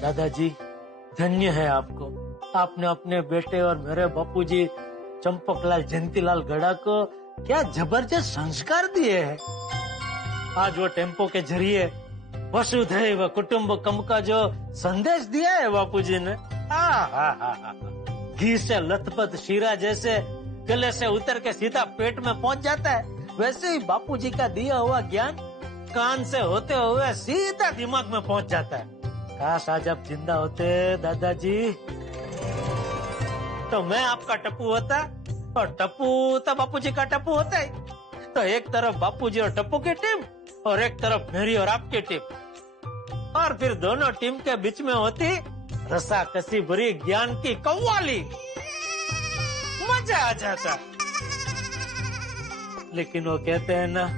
दादाजी धन्य है आपको, आपने अपने बेटे और मेरे बापूजी चंपकलाल जयंतीलाल गड़ा को क्या जबरदस्त संस्कार दिए हैं। आज वो टेम्पो के जरिए वसुधैव कुटुंबकम का जो संदेश दिया है बापूजी ने, घी से लथपथ शीरा जैसे गले से उतर के सीधा पेट में पहुंच जाता है, वैसे ही बापूजी का दिया हुआ ज्ञान कान से होते हुए सीधा दिमाग में पहुंच जाता है। काश आज आप जिंदा होते दादाजी, तो मैं आपका टप्पू होता और टप्पू तो बापूजी का टप्पू होता ही। तो एक तरफ बापूजी और टप्पू की टीम और एक तरफ मेरी और आपकी टीम, और फिर दोनों टीम के बीच में होती रसा कसी भरी ज्ञान की कव्वाली, मजा आ जाता। लेकिन वो कहते हैं ना,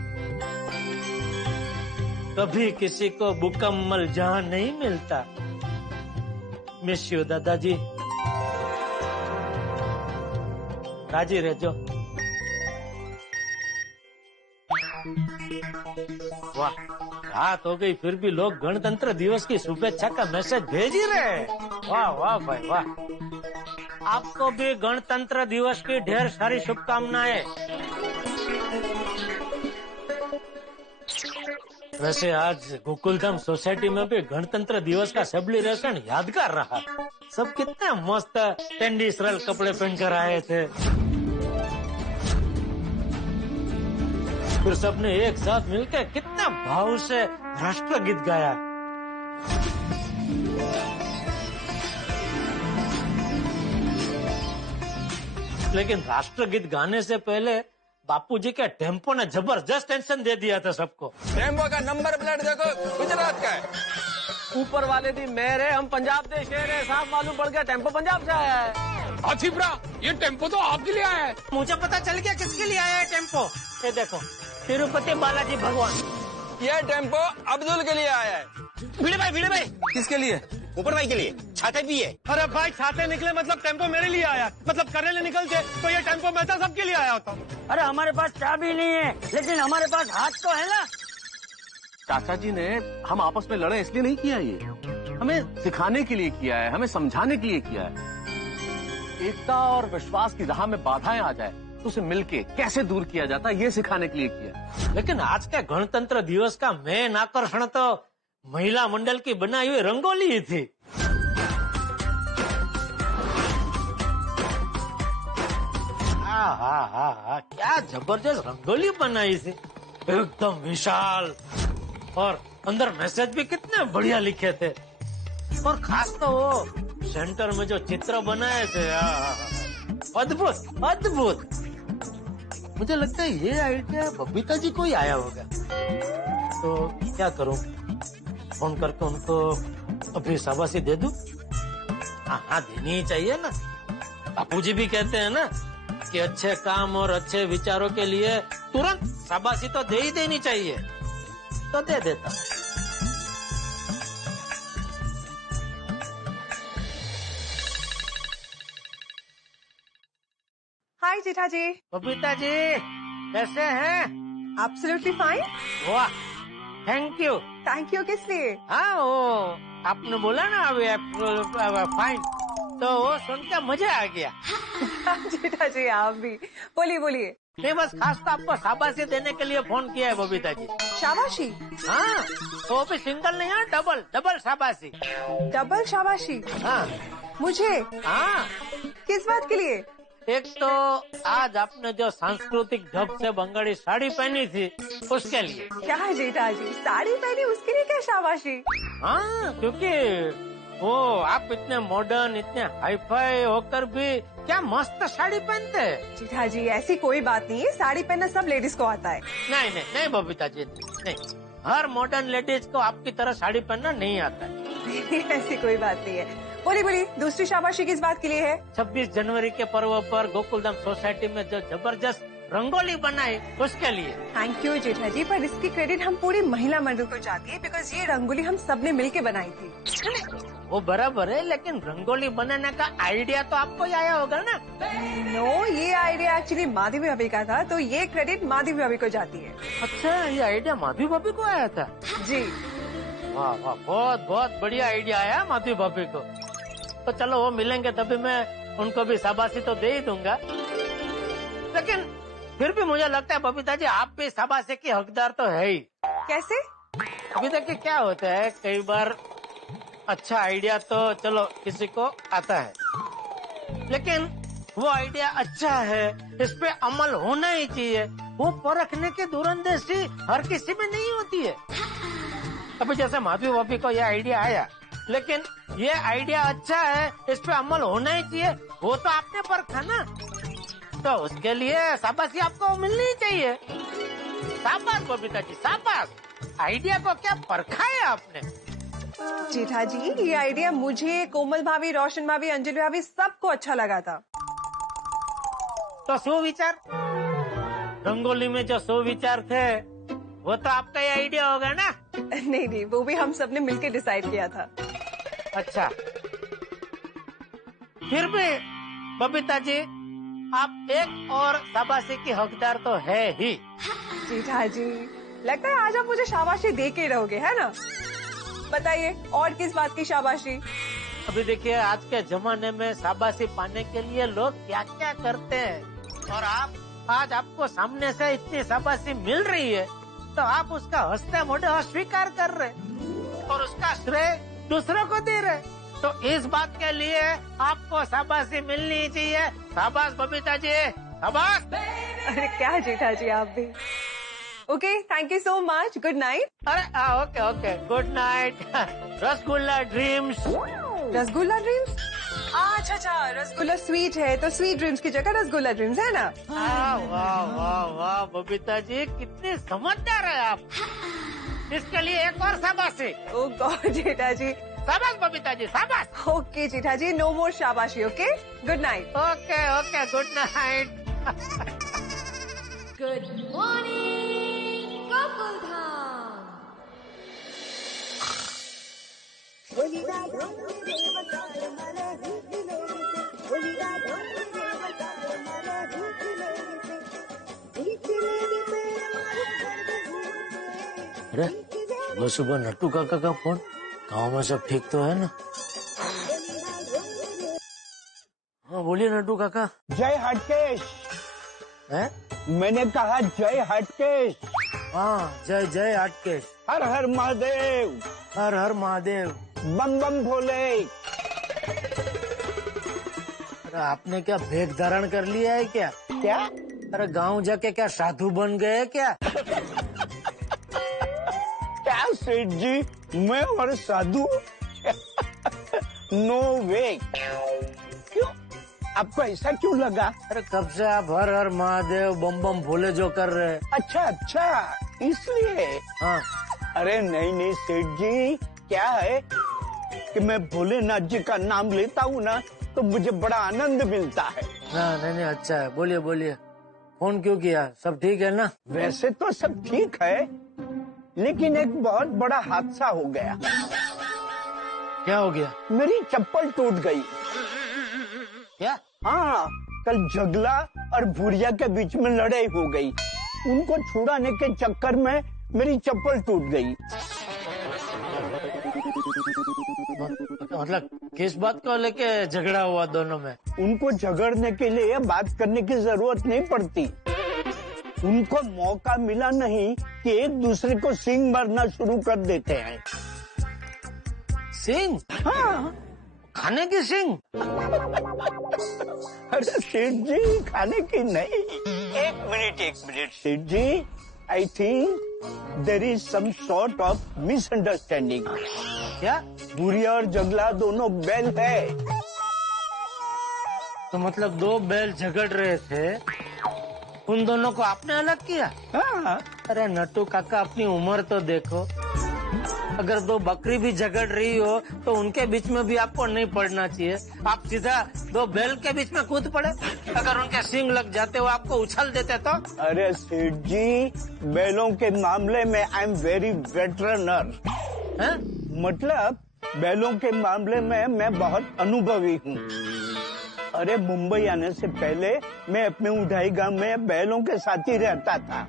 कभी किसी को मुकम्मल जहां नहीं मिलता। मिस यू दादाजी, राजी रहो। वाह, रात हो गई फिर भी लोग गणतंत्र दिवस की शुभेच्छा का मैसेज भेज ही रहे हैं। वाह वाह भाई वाह। आपको भी गणतंत्र दिवस की ढेर सारी शुभकामनाएं। वैसे आज गोकुलधाम सोसाइटी में भी गणतंत्र दिवस का सेलिब्रेशन यादगार रहा। सब कितने मस्त ट्रेडिशनल कपड़े पहनकर आए थे, फिर सबने एक साथ मिलकर कितना भाव से राष्ट्रगीत गाया। लेकिन राष्ट्रगीत गाने से पहले बापूजी के टेम्पो ने जबरदस्त टेंशन दे दिया था सबको। टेम्पो का नंबर प्लेट देखो, गुजरात का है। ऊपर वाले दी मेहर है, हम पंजाब देश के हैं, साफ मालूम पड़ गया टेम्पो पंजाब से आया है। आसिफरा, ये टेम्पो तो आपके लिए आया है। मुझे पता चल गया किसके लिए आया है टेम्पो। ये देखो, तिरुपति बालाजी भगवान। ये टेम्पो अब्दुल के लिए आया है। भिड़े भाई किसके लिए? ऊपर भाई के लिए। छाते भी है। अरे भाई छाते निकले मतलब टेम्पो मेरे लिए आया, मतलब करेले निकलते तो ये टेम्पो मैं तो सबके लिए आया होता। अरे हमारे पास चाबी नहीं है, लेकिन हमारे पास हाथ तो है ना। चाचा जी ने हम आपस में लड़े इसलिए नहीं किया, ये हमें सिखाने के लिए किया है, हमें समझाने के लिए किया है। एकता और विश्वास की राह में बाधाएं आ जाए तो उसे मिलके कैसे दूर किया जाता है, ये सिखाने के लिए किया। लेकिन आज के गणतंत्र दिवस का मेन आकर्षण तो महिला मंडल की बनाई हुई रंगोली ही थी। हाँ, क्या जबरदस्त रंगोली बनाई थी, एकदम विशाल, और अंदर मैसेज भी कितने बढ़िया लिखे थे। और खास तो वो सेंटर में जो चित्र बनाए थे, अद्भुत अद्भुत। मुझे लगता है ये आइडिया बबीता जी को ही आया होगा। तो क्या करूं, फोन करके उनको अपनी शाबाशी दे दूं? हाँ, देनी ही चाहिए ना। बापूजी भी कहते हैं ना कि अच्छे काम और अच्छे विचारों के लिए तुरंत शाबाशी तो दे ही देनी चाहिए। तो दे देता। हाय जेठा जी। बबीता जी कैसे हैं? Absolutely fine. वाह, थैंक यू। थैंक यू किस लिए? हाँ, वो आपने बोला ना अभी फाइन, तो वो सुन के मजा आ गया। जेठा जी आप भी बोलिए। नहीं, बस खास तो आपको शाबाशी देने के लिए फोन किया है बबीता जी। शाबाशी? हाँ, तो भी सिंगल नहीं है, डबल शाबाशी। डबल शाबाशी? हाँ। मुझे? हाँ। किस बात के लिए? एक तो आज आपने जो सांस्कृतिक ढंग से बंगाली साड़ी पहनी थी, उसके लिए। क्या है जेठा जी, साड़ी पहनी उसके लिए क्या शाबाशी? हाँ, क्योंकि वो आप इतने मॉडर्न, इतने हाईफाई होकर भी क्या मस्त साड़ी पहनते हैं। जेठा जी ऐसी कोई बात नहीं है, साड़ी पहनना सब लेडीज को आता है। नहीं बबीता जी, नहीं, हर मॉडर्न लेडीज को आपकी तरह साड़ी पहनना नहीं आता है। ऐसी कोई बात नहीं है। बोली दूसरी शाबाशी किस बात के लिए है? 26 जनवरी के पर्व पर गोकुलधाम सोसाइटी में जो जबरदस्त रंगोली बनाई, उसके लिए। थैंक यू जेठा जी, पर इसकी क्रेडिट हम पूरी महिला मंडल को जाती है, बिकॉज ये रंगोली हम सबने मिलके बनाई थी। वो बराबर है, लेकिन रंगोली बनाने का आइडिया तो आपको ही आया होगा ना? नो, ये आइडिया एक्चुअली माधवी भाभी का था, तो ये क्रेडिट माधवी भाभी को जाती है। अच्छा, ये आइडिया माधवी भाभी को आया था? जी। वाह वाह, बहुत बहुत बढ़िया आइडिया आया माधवी भाभी को। तो चलो वो मिलेंगे तभी मैं उनको भी शाबाशी तो दे ही दूंगा, लेकिन फिर भी मुझे लगता है बबीता जी आप भी शाबाशी की हकदार तो है ही। कैसे? अभी तक के क्या होता है, कई बार अच्छा आइडिया तो चलो किसी को आता है, लेकिन वो आइडिया अच्छा है, इस पे अमल होना ही चाहिए, वो परखने की दूरंदेशी हर किसी में नहीं होती है। अभी जैसे माधवी भाभी को ये आइडिया आया, लेकिन ये आइडिया अच्छा है, इस पे अमल होना ही चाहिए, वो तो आपने परखा ना, तो उसके लिए शाबाशी आपको मिलनी ही चाहिए। शाबाश बबीता जी शाबाश, आइडिया को क्या परखा है आपने। जेठा जी ये आइडिया मुझे, कोमल भाभी, रोशन भाभी, अंजलि भाभी सबको अच्छा लगा था। तो सुविचार, रंगोली में जो सुविचार थे वो तो आपका ही आइडिया होगा ना। नहीं नहीं, वो भी हम सबने मिलकर डिसाइड किया था। अच्छा, फिर भी बबीता जी आप एक और शाबाशी की हकदार तो है ही। जेठा जी लगता है आज आप मुझे शाबाशी दे के रहोगे, है ना? बताइए और किस बात की शाबाशी? अभी देखिए आज के जमाने में शाबाशी पाने के लिए लोग क्या क्या करते हैं, और आप आज आपको सामने से इतनी शाबाशी मिल रही है तो आप उसका हंसते मोटे अस्वीकार कर रहे और उसका श्रेय दूसरों को दे रहे, तो इस बात के लिए आपको शाबाशी मिलनी चाहिए। शाबाश बबीता जी शाबाश। अरे क्या जेठा जी आप भी। Okay, thank you so much, good night. अरे okay okay, good night. Rasgulla dreams. Rasgulla dreams? अच्छा अच्छा, रसगुल्ला स्वीट है तो स्वीट ड्रीम्स की जगह रसगुल्ला ड्रीम्स है ना? वाह वाह वाह वाह बबीता जी कितने समझदार है आप। इसके लिए एक और शाबाशी। ओ गॉड जेठा जी। शाबाश बबीता जी शाबाश। ओके जेठा जी, नो मोर शाबाशी। Okay, good night. Okay okay, good night. Good morning Gokuldham. अरे सुबह सुबह नट्टू काका का फोन, गाँव में सब ठीक तो है ना? हाँ बोलिए नट्टू काका। जय हटकेश। है? मैंने कहा जय हटकेश। हाँ जय जय हटकेश। हर हर महादेव। हर हर महादेव। बम बम भोले। अरे आपने क्या भेद धारण कर लिया है क्या? क्या? अरे गांव जाके क्या साधु बन गए क्या? क्या सेठ जी, मैं और साधु? नो वे। क्यों, आपको ऐसा क्यों लगा? अरे कब से आप हर हर महादेव बम बम भोले जो कर रहे हैं। अच्छा अच्छा, इसलिए। हाँ। अरे नहीं नहीं सेठ जी, क्या है कि मैं भोलेनाथ जी का नाम लेता हूँ ना तो मुझे बड़ा आनंद मिलता है। नहीं नहीं अच्छा है, बोलिए बोलिए, फोन क्यों किया? सब ठीक है ना? वैसे तो सब ठीक है, लेकिन एक बहुत बड़ा हादसा हो गया। क्या हो गया? मेरी चप्पल टूट गई। क्या? हाँ, कल जगला और भूरिया के बीच में लड़ाई हो गई। उनको छुड़ाने के चक्कर में मेरी चप्पल टूट गई। मतलब किस बात को लेके झगड़ा हुआ दोनों में? उनको झगड़ने के लिए बात करने की जरूरत नहीं पड़ती। उनको मौका मिला नहीं कि एक दूसरे को सींग मारना शुरू कर देते हैं। सिंह? हाँ। खाने की सिंह? अरे सेठ जी, खाने की नहीं। एक minute Seth ji, I think there is some sort of misunderstanding. क्या? भूरिया और जगला दोनों बैल है। तो मतलब दो बैल झगड़ रहे थे, उन दोनों को आपने अलग किया? हाँ। अरे नट्टू काका अपनी उम्र तो देखो, अगर दो बकरी भी झगड़ रही हो तो उनके बीच में भी आपको नहीं पड़ना चाहिए, आप सीधा दो बैल के बीच में कूद पड़े। अगर उनके सींग लग जाते हो आपको उछल देते तो? अरे सेठ जी, बैलों के मामले में आई एम वेरी वेटरनर। मतलब बैलों के मामले में मैं बहुत अनुभवी हूँ। अरे मुंबई आने से पहले मैं अपने उठाई गांव में बैलों के साथ ही रहता था।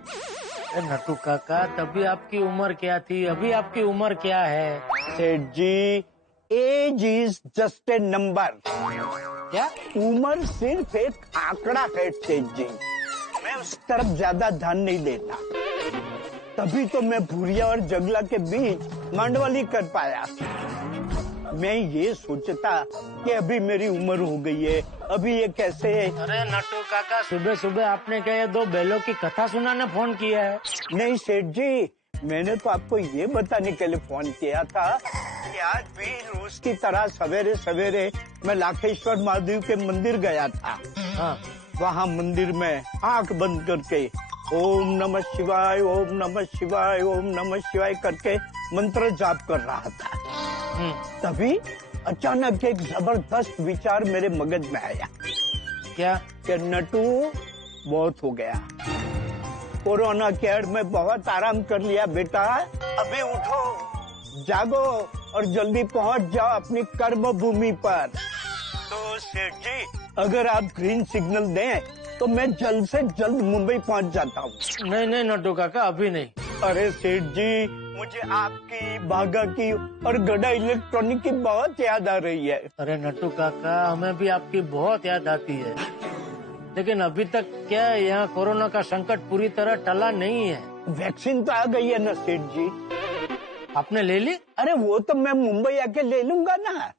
नटू काका, तभी आपकी उम्र क्या थी, अभी आपकी उम्र क्या है? Seth ji, age is just a number. क्या? उम्र सिर्फ एक आंकड़ा है सेठ जी। मैं उस तरफ ज्यादा ध्यान नहीं देता, तभी तो मैं भूरिया और जगला के बीच मांडवाली कर पाया। मैं ये सोचता कि अभी मेरी उम्र हो गई है, अभी ये कैसे है। अरे नटू काका, सुबह सुबह आपने क्या ये दो बैलों की कथा सुनाने फोन किया है? नहीं सेठ जी, मैंने तो आपको ये बताने के लिए फोन किया था कि आज भी रोज की तरह सवेरे सवेरे मैं लाखेश्वर महादेव के मंदिर गया था। हाँ। वहाँ मंदिर में आंख बंद करके ओम नमः शिवाय, ओम नमः शिवाय, ओम नमः शिवाय करके मंत्र जाप कर रहा था। तभी अचानक एक जबरदस्त विचार मेरे मगज में आया। क्या? कि नटू, बहुत हो गया, कोरोना केयर में बहुत आराम कर लिया बेटा, अभी उठो, जागो और जल्दी पहुंच जाओ अपनी कर्म भूमि पर। तो सेठ जी, अगर आप ग्रीन सिग्नल दें तो मैं जल्द से जल्द मुंबई पहुंच जाता हूँ। नहीं नहीं नटू काका, अभी नहीं। अरे सेठ जी, मुझे आपकी, बागा की और गड़ा इलेक्ट्रॉनिक की बहुत याद आ रही है। अरे नटू काका, हमें भी आपकी बहुत याद आती है, लेकिन अभी तक क्या है, यहाँ कोरोना का संकट पूरी तरह टला नहीं है। वैक्सीन तो आ गई है ना सेठ जी? आपने ले ली? अरे वो तो मैं मुंबई आके ले लूंगा ना।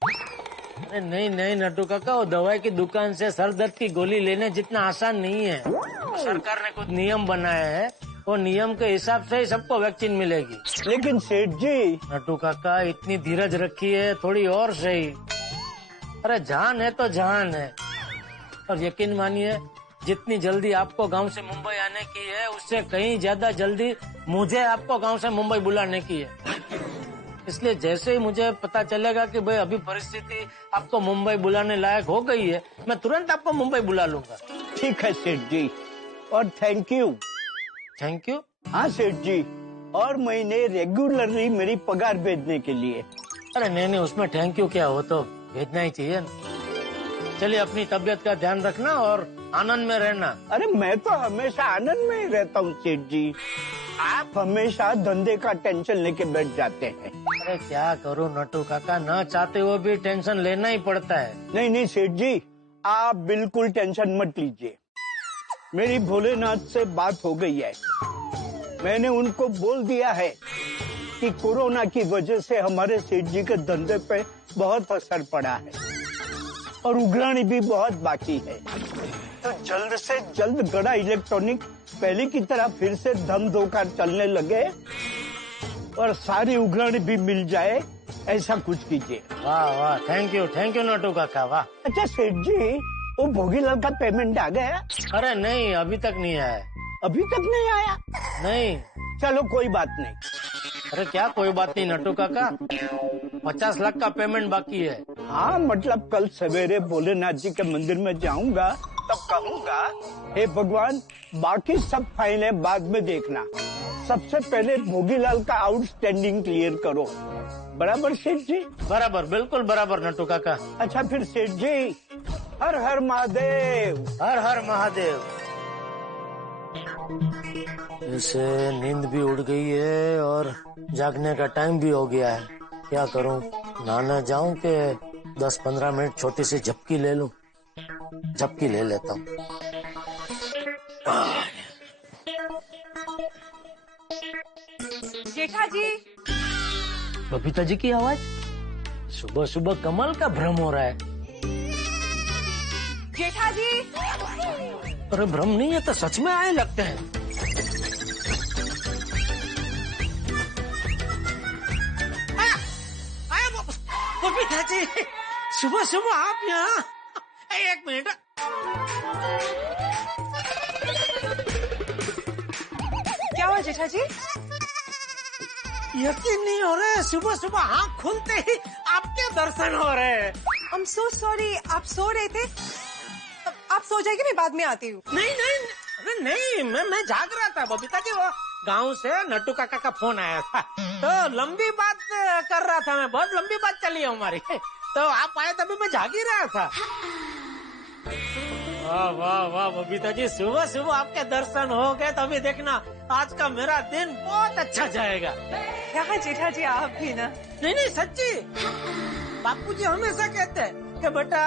अरे नहीं नहीं नटू काका, वो दवाई की दुकान से सर दर्द की गोली लेने जितना आसान नहीं है। सरकार ने कुछ नियम बनाए हैं, वो नियम के हिसाब से ही सबको वैक्सीन मिलेगी। लेकिन सेठ जी, नटू काका, इतनी धीरज रखी है, थोड़ी और सही। अरे जान है तो जान है, और यकीन मानिए, जितनी जल्दी आपको गांव से मुंबई आने की है, उससे कहीं ज्यादा जल्दी मुझे आपको गांव से मुंबई बुलाने की है। इसलिए जैसे ही मुझे पता चलेगा कि भाई अभी परिस्थिति आपको मुंबई बुलाने लायक हो गई है, मैं तुरंत आपको मुंबई बुला लूंगा। ठीक है सेठ जी, और थैंक यू। Thank you? हाँ सेठ जी, और महीने रेगुलरली मेरी पगार भेजने के लिए। अरे नहीं नहीं, उसमें थैंक यू क्या, हो तो भेजना ही चाहिए ना। चलिए, अपनी तबीयत का ध्यान रखना और आनंद में रहना। अरे मैं तो हमेशा आनंद में ही रहता हूँ सेठ जी, आप हमेशा धंधे का टेंशन लेके बैठ जाते हैं। अरे क्या करूं नटू काका, न चाहते हुए भी टेंशन लेना ही पड़ता है। नहीं नहीं सेठ जी, आप बिल्कुल टेंशन मत लीजिए। मेरी भोलेनाथ से बात हो गई है, मैंने उनको बोल दिया है कि कोरोना की वजह से हमारे सेठ जी के धंधे पे बहुत असर पड़ा है और उघराणी भी बहुत बाकी है। तो जल्द से जल्द गड़ा इलेक्ट्रॉनिक पहले की तरह फिर से धम धोकर चलने लगे और सारी उघराणी भी मिल जाए, ऐसा कुछ कीजिए। वाह वाह, थैंक यू नटू काका, वाह। अच्छा सेठ जी, वो भोगीलाल का पेमेंट आ गया? अरे नहीं, अभी तक नहीं आया। अभी तक नहीं आया? नहीं। चलो कोई बात नहीं। अरे क्या कोई बात नहीं नटू काका, 50 लाख का पेमेंट बाकी है। हाँ, मतलब कल सवेरे भोलेनाथ जी के मंदिर में जाऊंगा, तब कहूँगा, हे भगवान, बाकी सब फाइलें बाद में देखना, सबसे पहले भोगीलाल का आउटस्टैंडिंग क्लियर करो। बराबर सेठ जी? बराबर, बिल्कुल बराबर नटू काका। अच्छा फिर सेठ जी, हर हर महादेव। हर हर महादेव। जैसे नींद भी उड़ गई है और जागने का टाइम भी हो गया है। क्या करूं, नहाने जाऊं कि 10-15 मिनट छोटी सी झपकी ले लूं? झपकी ले लेता हूं। जेठा जी। बबीता जी की आवाज? सुबह सुबह कमाल का भ्रम हो रहा है। जेठा जी। अरे भ्रम नहीं है तो सच में आए लगते हैं। बबीता जी, सुबह सुबह आप यहाँ? एक मिनट। क्या हुआ जेठा जी? यकीन नहीं हो रहा है, सुबह सुबह आँख खुलते ही आपके दर्शन हो रहे हैं। आई एम सो सॉरी, आप सो रहे थे? आप सो जाइए, मैं बाद में आती हूँ। नहीं नहीं, अरे नहीं, मैं जाग रहा था बबीता जी। वो गांव से नट्टू काका का फोन आया था, तो लंबी बात कर रहा था मैं, बहुत लंबी बात चली है हमारी। तो आप आए तभी मैं जाग ही रहा था। वाह वाह वाह बबीता जी, सुबह सुबह आपके दर्शन हो गए तो अभी देखना आज का मेरा दिन बहुत अच्छा जाएगा। क्या जेठा जी आप भी ना। नहीं नहीं सच्ची, बापूजी हमेशा कहते हैं कि बेटा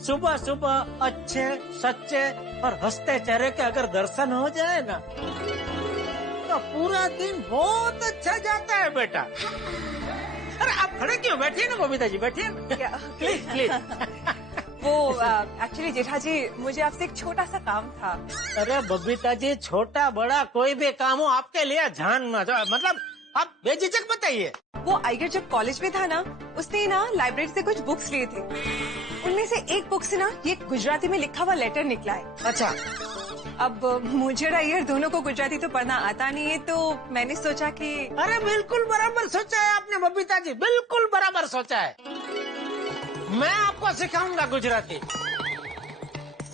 सुबह सुबह अच्छे सच्चे और हंसते चेहरे के अगर दर्शन हो जाए ना तो पूरा दिन बहुत अच्छा जाता है बेटा। अरे आप खड़े क्यों, बैठिए ना बबीता जी, बैठिए ना प्लीज प्लीज। वो एक्चुअली जेठा जी मुझे आपसे एक छोटा सा काम था। अरे बबीता जी, छोटा बड़ा कोई भी काम हो आपके लिए जान ना जाओ, मतलब आप बेझिझक बताइए। वो आइगर जब कॉलेज में था ना, उसने ना लाइब्रेरी से कुछ बुक्स लिए थे। उनमें से एक बुक से ना ये गुजराती में लिखा हुआ लेटर निकला है। अच्छा, अब मुझे और आइगर दोनों को गुजराती तो पढ़ना आता नहीं है, तो मैंने सोचा कि अरे बिल्कुल बराबर सोचा है आपने बबीता जी, बिल्कुल बराबर सोचा है। मैं आपको सिखाऊंगा गुजराती।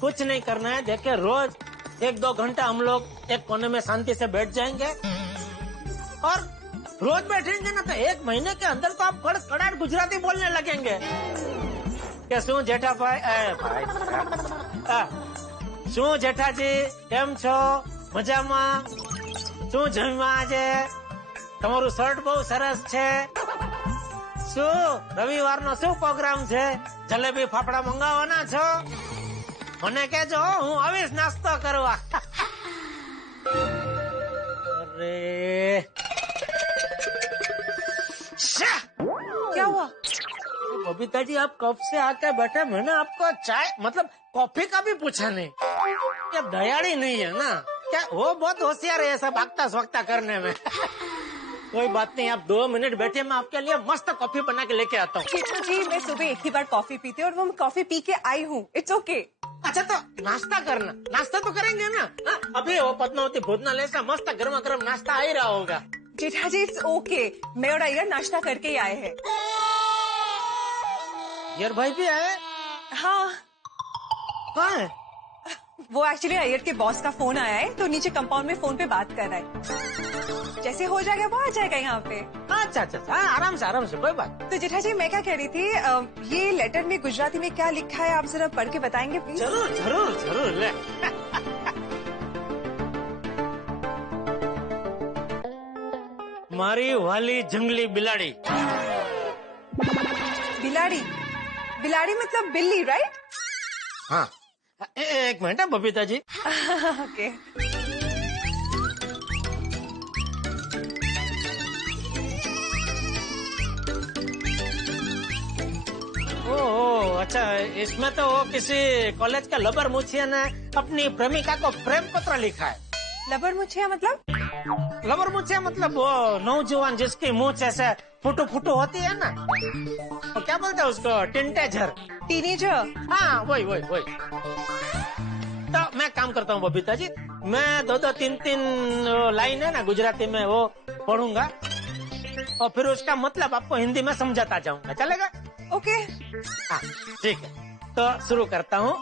कुछ नहीं करना है, देखिए रोज 1-2 घंटा हम लोग एक कोने में शांति से बैठ जाएंगे और रोज बैठेंगे ना तो 1 महीने के अंदर तो आप कड़ाट गुजराती बोलने लगेंगे। क्या शू जेठा भाई शू जेठाजी केम छो, मजामा? शू जम्या આજે? તમારું શર્ટ બહુ સરસ છે। શું રવિવારનો શું પ્રોગ્રામ છે? જલેબી ફાફડા મંગાવવાના છો? મને કહેજો, હું આવીશ નાસ્તો કરવા। અરે क्या हुआ? बबीता जी आप कब से आके बैठे, मैंने आपको चाय मतलब कॉफी का भी पूछा नहीं। क्या दयाड़ी नहीं है ना क्या? वो बहुत होशियार है ऐसा भागता स्वगता करने में। कोई बात नहीं, आप 2 मिनट बैठिए, मैं आपके लिए मस्त कॉफी बना के लेके आता हूँ। जेठा जी मैं सुबह एक ही बार कॉफी पीती हूँ और वो मैं कॉफी पी के आई हूँ। It's okay. अच्छा तो नाश्ता करना, नाश्ता तो करेंगे ना? अभी वो पद्मावती भोजनालय से मस्त गर्मा गर्म नाश्ता आ ही रहा होगा। जेठा जी इट्स ओके, मैं और आइगर नाश्ता करके ही आए हैं। यार भाई भी आए? हाँ, कहाँ है? वो एक्चुअली अय्यर के बॉस का फोन आया है, तो नीचे कंपाउंड में फोन पे बात कर रहा है। जैसे हो जाएगा वो आ जाएगा यहाँ पे। अच्छा अच्छा, आराम से कोई बात। तो जेठा जी मैं क्या कह रही थी, ये लेटर में गुजराती में क्या लिखा है आप जरा पढ़ के बताएंगे प्लीज? जरूर जरूर जरूर ले। मारी वाली जंगली बिलाड़ी। बिलाड़ी? बिलाड़ी मतलब बिल्ली, राइट? हाँ, एक मिनट है बबीता जी। ओके। ओह अच्छा, इसमें तो वो किसी कॉलेज के लबर मुछिया ने अपनी प्रेमिका को प्रेम पत्र लिखा है। लबर मुछिया मतलब? लबर मुछिया मतलब वो नौजवान जिसकी मूछ ऐसे फुटू फुटू होती है ना, तो क्या बोलते हैं उसको? टिंटेजर। टीनेजर? हाँ वही। तो मैं काम करता हूँ बबीता जी, मैं 2-3 लाइन है ना गुजराती में वो पढ़ूंगा और फिर उसका मतलब आपको हिंदी में समझाता जाऊंगा, चलेगा? ओके। हाँ ठीक है, तो शुरू करता हूँ।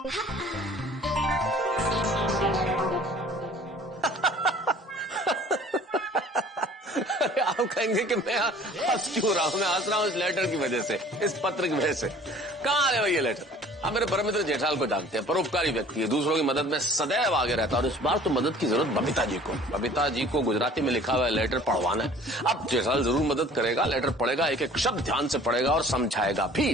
आप कहेंगे कि मैं हंस क्यों रहा हूँ? मैं हंस रहा हूँ इस लेटर की वजह से, इस पत्र की वजह से। कहाँ है ये लेटर? आप मेरे परम मित्र जेठाल को जानते हैं, परोपकारी व्यक्ति है, दूसरों की मदद में सदैव आगे रहता है और इस बार तो मदद की जरूरत बबीता जी को। बबीता जी को गुजराती में लिखा हुआ लेटर पढ़वाना है। अब जेठाल जरूर मदद करेगा, लेटर पढ़ेगा, एक एक शब्द ध्यान से पढ़ेगा और समझाएगा भी।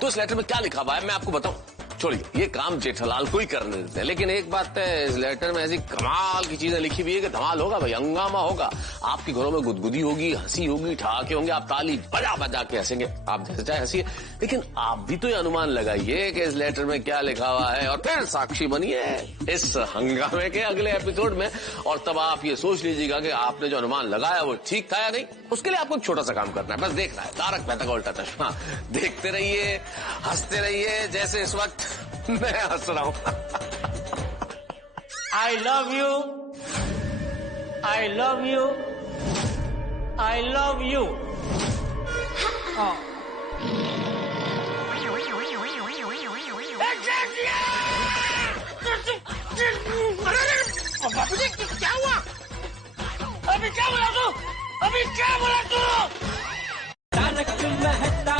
तो इस लेटर में क्या लिखा हुआ है मैं आपको बताऊं। छोड़िए, ये काम जेठालाल को ही करने देते हैं, लेकिन एक बात है, इस लेटर में ऐसी कमाल की चीजें लिखी हुई है कि धमाल होगा भाई, हंगामा होगा। आपके घरों में गुदगुदी होगी, हंसी होगी, ठहाके होंगे, आप ताली बजा बजा के हंसेंगे, आप जैसे चाहे हंसिए। लेकिन आप भी तो ये अनुमान लगाइए कि इस लेटर में क्या लिखा हुआ है और फिर साक्षी बनिए इस हंगामे के अगले एपिसोड में। और तब आप ये सोच लीजिएगा कि आपने जो अनुमान लगाया वो ठीक था या नहीं। उसके लिए आपको एक छोटा सा काम करना है, बस देखना है तारक मेहता का उल्टा चश्मा। देखते रहिए, हंसते रहिए, जैसे इस वक्त मैं हंस रहा हूं। I love you, I love you, I love you। बाबूजी क्या हुआ? अभी क्या बोला तू? तारक मेहता